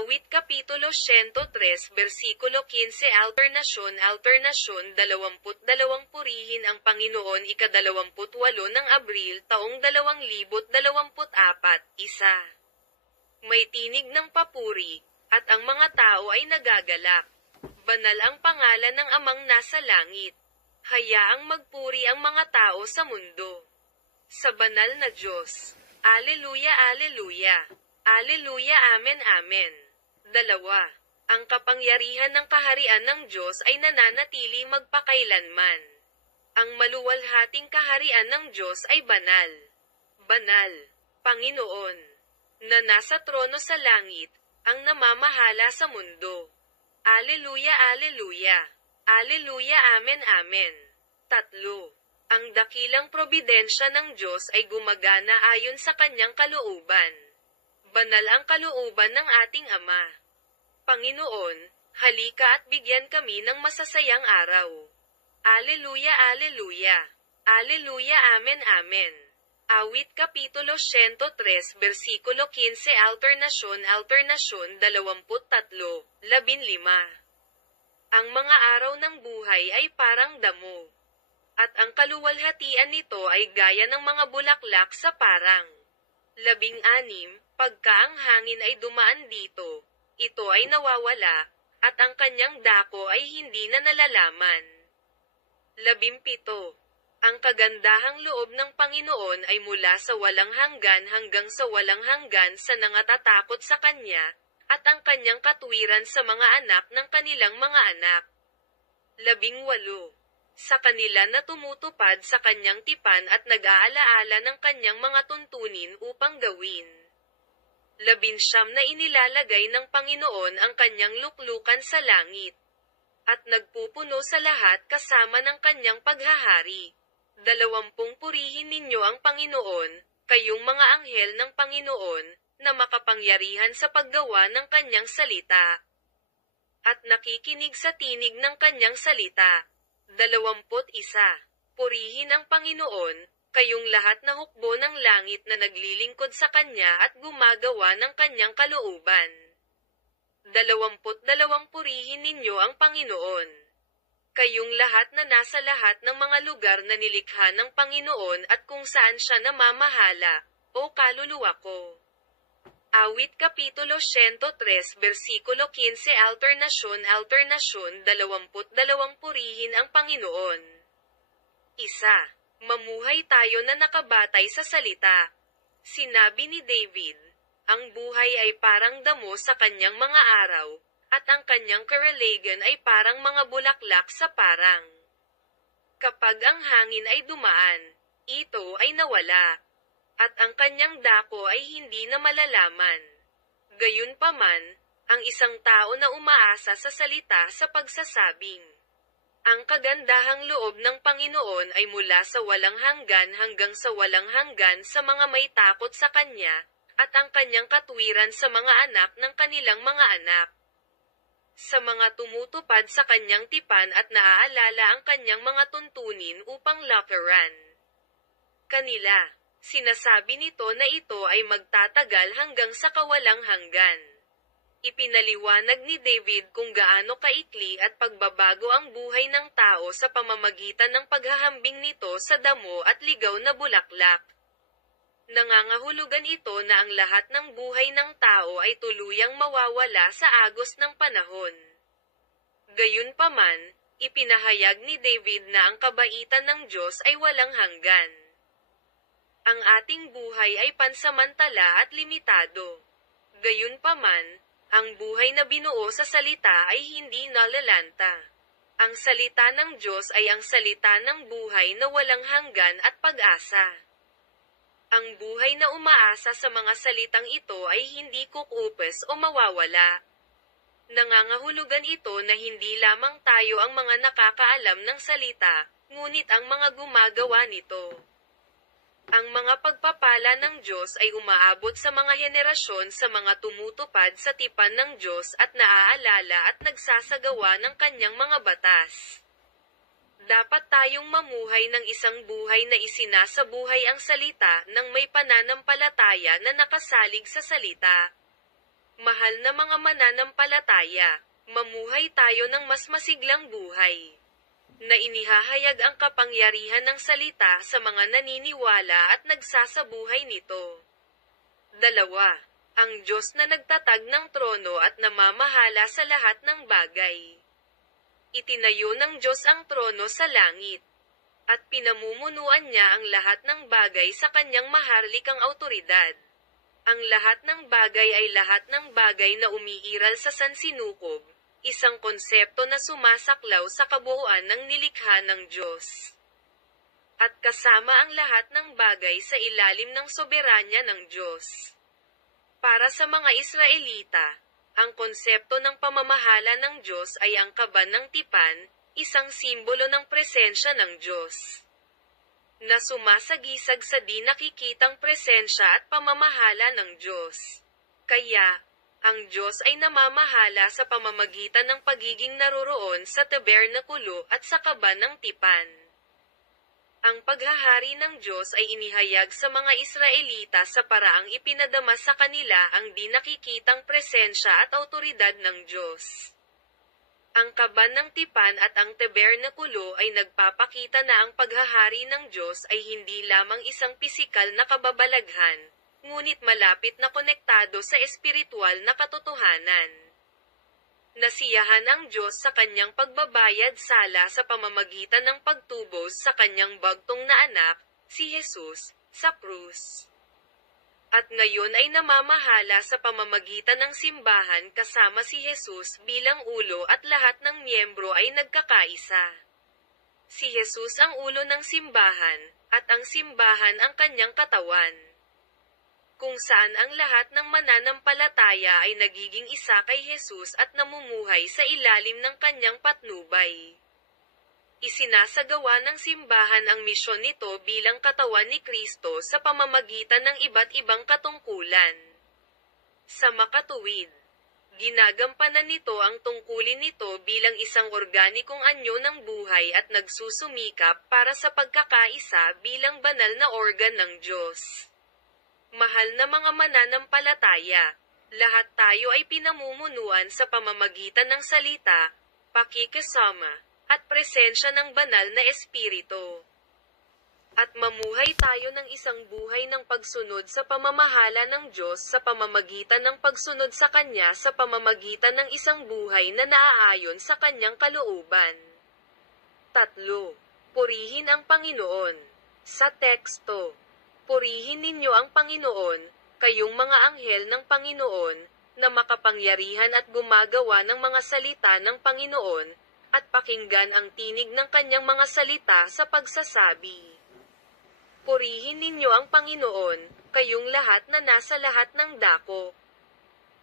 Awit Kapitulo 103 Versikulo 15 Alternasyon 22 Purihin ang Panginoon ika-28 ng Abril taong 2024 Isa. May tinig ng papuri, at ang mga tao ay nagagalak. Banal ang pangalan ng Amang nasa langit. Hayaang magpuri ang mga tao sa mundo. Sa banal na Diyos. Aleluya, aleluya. Aleluya, amen, amen. 2. Ang kapangyarihan ng kaharian ng Diyos ay nananatili magpakailanman. Ang maluwalhating kaharian ng Diyos ay banal. Banal, Panginoon, na nasa trono sa langit, ang namamahala sa mundo. Aleluya, aleluya. Aleluya, amen, amen. 3. Ang dakilang probidensya ng Diyos ay gumagana ayon sa kanyang kalooban. Banal ang kalooban ng ating Ama. Panginoon, halika at bigyan kami ng masasayang araw. Aleluya, aleluya. Aleluya, amen, amen. Awit Kapitulo 103 Versikulo 15 Alternasyon 23 15. Ang mga araw ng buhay ay parang damo. At ang kaluwalhatian nito ay gaya ng mga bulaklak sa parang. 16. Pagka ang hangin ay dumaan dito, ito ay nawawala, at ang kanyang dako ay hindi na nalalaman. 17. Ang kagandahang loob ng Panginoon ay mula sa walang hanggan hanggang sa walang hanggan sa nangatatakot sa Kanya, at ang Kanyang katwiran sa mga anak ng kanilang mga anak. 18. Sa kanila na tumutupad sa Kanyang tipan at nag-aalaala ng Kanyang mga tuntunin upang gawin. 19. Na inilalagay ng Panginoon ang Kanyang luklukan sa langit, at nagpupuno sa lahat kasama ng Kanyang paghahari. 20. Purihin ninyo ang Panginoon, kayong mga anghel ng Panginoon, na makapangyarihan sa paggawa ng Kanyang salita, at nakikinig sa tinig ng Kanyang salita. 21. Purihin ang Panginoon, kayong lahat na hukbo ng langit na naglilingkod sa Kanya at gumagawa ng Kanyang kalooban. 22. Purihin ninyo ang Panginoon, kayong lahat na nasa lahat ng mga lugar na nilikha ng Panginoon at kung saan siya namamahala, o kaluluwa ko. Awit Kapitulo 103 Versikulo 15 Alternasyon 22 Purihin ang Panginoon. Isa. Mamuhay tayo na nakabatay sa salita. Sinabi ni David, ang buhay ay parang damo sa kanyang mga araw, at ang kanyang karalagan ay parang mga bulaklak sa parang. Kapag ang hangin ay dumaan, ito ay nawala, at ang kanyang dako ay hindi na malalaman. Gayunpaman, ang isang tao na umaasa sa salita sa pagsasabing, ang kagandahang loob ng Panginoon ay mula sa walang hanggan hanggang sa walang hanggan sa mga may takot sa Kanya, at ang Kanyang katwiran sa mga anak ng kanilang mga anak. Sa mga tumutupad sa Kanyang tipan at naaalala ang Kanyang mga tuntunin upang lakaran kanila. Sinasabi nito na ito ay magtatagal hanggang sa kawalang hanggan. Ipinaliwanag ni David kung gaano kaikli at pagbabago ang buhay ng tao sa pamamagitan ng paghahambing nito sa damo at ligaw na bulaklak. Nangangahulugan ito na ang lahat ng buhay ng tao ay tuluyang mawawala sa agos ng panahon. Gayunpaman, ipinahayag ni David na ang kabaitan ng Diyos ay walang hanggan. Ang ating buhay ay pansamantala at limitado. Gayunpaman, ang buhay na binuo sa salita ay hindi nalalanta. Ang salita ng Diyos ay ang salita ng buhay na walang hanggan at pag-asa. Ang buhay na umaasa sa mga salitang ito ay hindi kukupes o mawawala. Nangangahulugan ito na hindi lamang tayo ang mga nakakaalam ng salita, ngunit ang mga gumagawa nito. Ang mga pagpapala ng Diyos ay umaabot sa mga henerasyon sa mga tumutupad sa tipan ng Diyos at naaalala at nagsasagawa ng Kanyang mga batas. Dapat tayong mamuhay ng isang buhay na isinasabuhay ang salita ng may pananampalataya na nakasalig sa salita. Mahal na mga mananampalataya, mamuhay tayo ng mas masiglang buhay, na inihahayag ang kapangyarihan ng salita sa mga naniniwala at nagsasabuhay nito. 2. Ang Diyos na nagtatag ng trono at namamahala sa lahat ng bagay. Itinayo ng Diyos ang trono sa langit, at pinamumunuan niya ang lahat ng bagay sa kanyang maharlikang awtoridad. Ang lahat ng bagay ay lahat ng bagay na umiiral sa sansinukob, isang konsepto na sumasaklaw sa kabuuan ng nilikha ng Diyos. At kasama ang lahat ng bagay sa ilalim ng soberanya ng Diyos. Para sa mga Israelita, ang konsepto ng pamamahala ng Diyos ay ang kaban ng tipan, isang simbolo ng presensya ng Diyos, na sumasagisag sa di nakikitang presensya at pamamahala ng Diyos. Kaya, ang Diyos ay namamahala sa pamamagitan ng pagiging naroroon sa tabernakulo at sa kaban ng tipan. Ang paghahari ng Diyos ay inihayag sa mga Israelita sa paraang ipinadama sa kanila ang di nakikitang presensya at awtoridad ng Diyos. Ang kaban ng tipan at ang tabernakulo ay nagpapakita na ang paghahari ng Diyos ay hindi lamang isang pisikal na kababalaghan, ngunit malapit na konektado sa espiritual na katotohanan. Nasiyahan ang Diyos sa kanyang pagbabayad sala sa pamamagitan ng pagtubos sa kanyang bagtong na anak, si Jesus, sa krus. At ngayon ay namamahala sa pamamagitan ng simbahan kasama si Jesus bilang ulo at lahat ng miyembro ay nagkakaisa. Si Jesus ang ulo ng simbahan, at ang simbahan ang kanyang katawan, kung saan ang lahat ng mananampalataya ay nagiging isa kay Jesus at namumuhay sa ilalim ng kanyang patnubay. Isinasagawa ng simbahan ang misyon nito bilang katawan ni Kristo sa pamamagitan ng iba't ibang katungkulan. Sa makatuwid, ginagampanan nito ang tungkulin nito bilang isang organikong anyo ng buhay at nagsusumikap para sa pagkakaisa bilang banal na organ ng Diyos. Mahal na mga mananampalataya, lahat tayo ay pinamumunuan sa pamamagitan ng salita, pakikisama, at presensya ng banal na espiritu. At mamuhay tayo ng isang buhay ng pagsunod sa pamamahala ng Diyos sa pamamagitan ng pagsunod sa Kanya sa pamamagitan ng isang buhay na naaayon sa Kanyang kalooban. 3. Purihin ang Panginoon. Sa teksto, purihin ninyo ang Panginoon, kayong mga anghel ng Panginoon, na makapangyarihan at gumagawa ng mga salita ng Panginoon, at pakinggan ang tinig ng kanyang mga salita sa pagsasabi. Purihin ninyo ang Panginoon, kayong lahat na nasa lahat ng dako.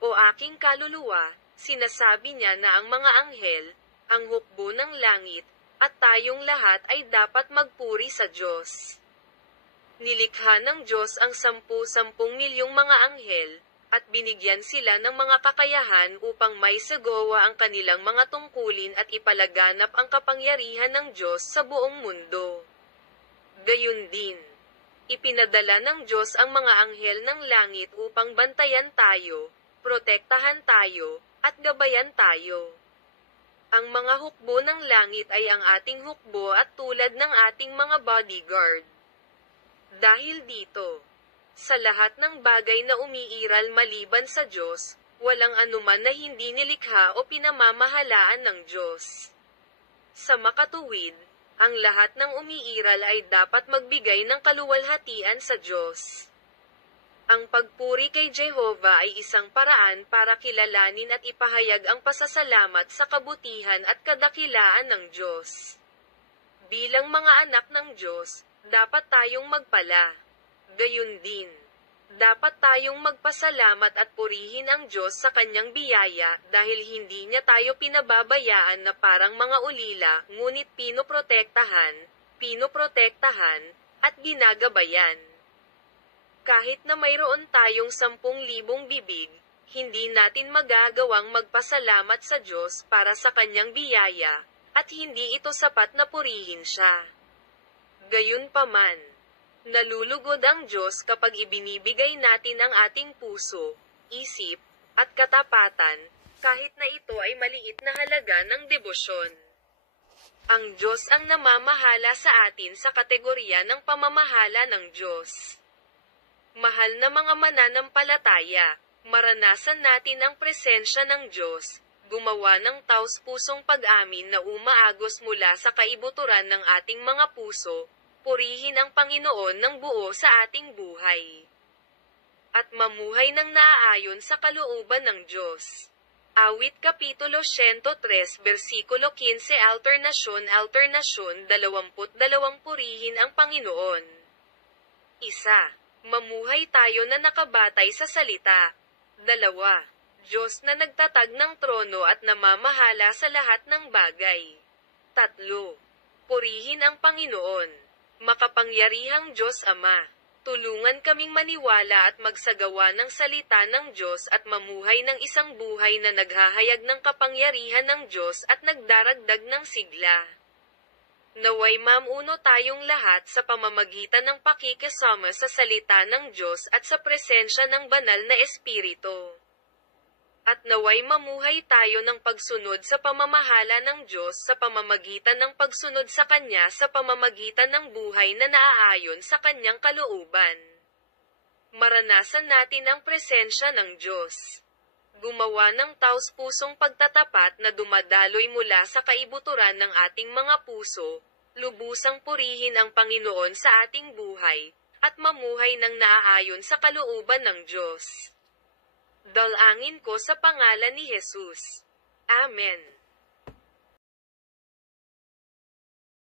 O aking kaluluwa, sinasabi niya na ang mga anghel, ang hukbo ng langit, at tayong lahat ay dapat magpuri sa Diyos. Nilikha ng Diyos ang 10 milyong mga anghel, at binigyan sila ng mga kakayahan upang may sagawa ang kanilang mga tungkulin at ipalaganap ang kapangyarihan ng Diyos sa buong mundo. Gayun din, ipinadala ng Diyos ang mga anghel ng langit upang bantayan tayo, protektahan tayo, at gabayan tayo. Ang mga hukbo ng langit ay ang ating hukbo at tulad ng ating mga bodyguard. Dahil dito, sa lahat ng bagay na umiiral maliban sa Diyos, walang anuman na hindi nilikha o pinamamahalaan ng Diyos. Sa makatuwid, ang lahat ng umiiral ay dapat magbigay ng kaluwalhatian sa Diyos. Ang pagpuri kay Jehovah ay isang paraan para kilalanin at ipahayag ang pasasalamat sa kabutihan at kadakilaan ng Diyos. Bilang mga anak ng Diyos, dapat tayong magpala. Gayun din, dapat tayong magpasalamat at purihin ang Diyos sa kanyang biyaya dahil hindi niya tayo pinababayaan na parang mga ulila, ngunit pinoprotektahan, at ginagabayan. Kahit na mayroon tayong 10,000 bibig, hindi natin magagawang magpasalamat sa Diyos para sa kanyang biyaya, at hindi ito sapat na purihin siya. Gayunpaman, nalulugod ang Diyos kapag ibinibigay natin ang ating puso, isip, at katapatan, kahit na ito ay maliit na halaga ng debosyon. Ang Diyos ang namamahala sa atin sa kategorya ng pamamahala ng Diyos. Mahal na mga mananampalataya, maranasan natin ang presensya ng Diyos, gumawa ng taos-pusong pag-amin na umaagos mula sa kaibuturan ng ating mga puso, purihin ang Panginoon ng buo sa ating buhay, at mamuhay ng naaayon sa kalooban ng Diyos. Awit Kapitulo 103 Versikulo 15 Alternasyon 20-20 Purihin ang Panginoon. 1. Mamuhay tayo na nakabatay sa salita. 2. Diyos na nagtatag ng trono at namamahala sa lahat ng bagay. 3. Purihin ang Panginoon. Makapangyarihang Diyos Ama, tulungan kaming maniwala at magsagawa ng salita ng Diyos at mamuhay ng isang buhay na naghahayag ng kapangyarihan ng Diyos at nagdaragdag ng sigla. Naway mamuno tayong lahat sa pamamagitan ng pakikisama sa salita ng Diyos at sa presensya ng banal na Espiritu. At naway mamuhay tayo ng pagsunod sa pamamahala ng Diyos sa pamamagitan ng pagsunod sa Kanya sa pamamagitan ng buhay na naaayon sa Kanyang kalooban. Maranasan natin ang presensya ng Diyos. Gumawa ng taos-pusong pagtatapat na dumadaloy mula sa kaibuturan ng ating mga puso, lubusang purihin ang Panginoon sa ating buhay, at mamuhay ng naaayon sa kalooban ng Diyos. Dalangin ko sa pangalan ni Jesus. Amen.